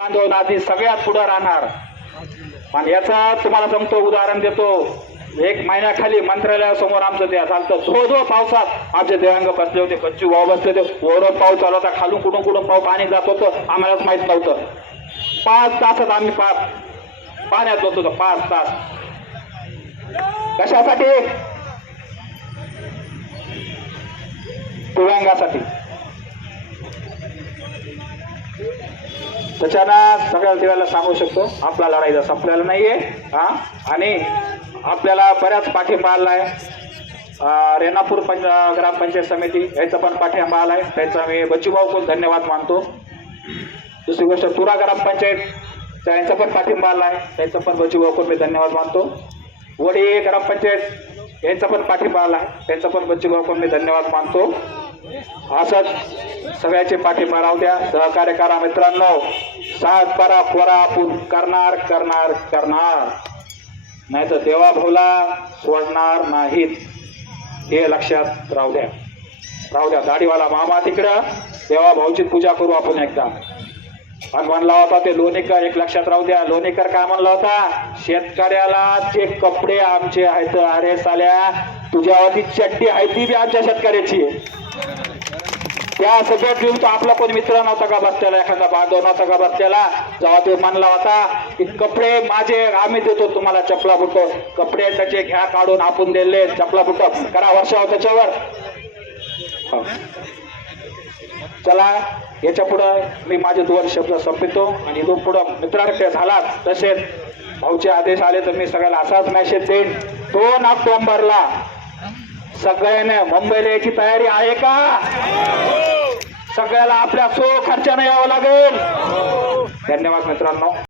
बांधव आधी सगळ्यात पुढे राहणार. आणि याचा तुम्हाला सांगतो उदाहरण देतो. एक महिन्याखाली मंत्रालयासमोर आमचं ते झालं धो पावसात आमचे देवांग बसले होते, बच्चू भाऊ बसले होते. वरून पाऊस चालू होता, खालून कुठून पाणी जात होतं आम्हालाच माहित नव्हतं. 5 तासात आम्ही पाण्यात होतो. 5 तास कशासाठी? दिव्यांगासाठी. त्याच्यानं सगळ्या देवाला सांगू शकतो आपला लढाईचा संपलेला नाहीये. आणि आपल्याला बऱ्याच पाठिंबा आलाय. रेणापूर ग्रामपंचायत समिती याचा पण पाठिंबा आलाय, त्याचा मी बच्चूभाऊ खूप धन्यवाद मानतो. दुसरी गोष्ट तुरा ग्रामपंचायत यांचा पण पाठिंबा आलाय, त्याचा पण बच्चूभाऊ खूप मी धन्यवाद मानतो. वडी ग्रामपंचायत यांचा पण पाठिंबा आलाय, त्यांचा पण बच्चूभाऊ खूप मी धन्यवाद मानतो. असंच सगळ्याचे पाठिंबा राहू द्या. सहकार्य करा मित्रांनो. साथ परा पोरा आपण करणार करणार करणार, नाही तर देवा भाऊला सोडणार नाहीत, हे लक्षात राहू द्या. राहू द्या. दाढीवाला मामा तिकडं देवा भाऊची पूजा करू आपण एकदा. आणि म्हणला होता ते लोणीकर, एक लक्षात राहू द्या. लोणीकर काय म्हणला होता? शेतकऱ्याला जे कपडे आमचे आहेत, अरे साल्या तुझ्यावरती चड्डी आहे ती बी आमच्या शेतकऱ्याची आहे. त्या सगळ्यात घेऊन आपला कोणी मित्र नव्हता का बसलेला, एखादा बांधव नव्हता का बसलेला, जेव्हा ते म्हणला होता की कपडे माझे आम्ही देतो तुम्हाला, चपला बुट कपडे त्याचे घ्या काढून आपण दिले, चपला बुट करा वर्षाव त्याच्यावर. चला याच्या पुढं मी माझे 2 शब्द संपवितो आणि इथून पुढं मित्रांकडे झाला तसेच भाऊचे आदेश आले तर मी सगळ्याला असाच मेसेज देईन. 2 ऑक्टोबरला सगळ्यांनी मुंबईला यायची तयारी आहे का? सगळ्याला आपल्या खर्चाने यावं लागेल. धन्यवाद मित्रांनो.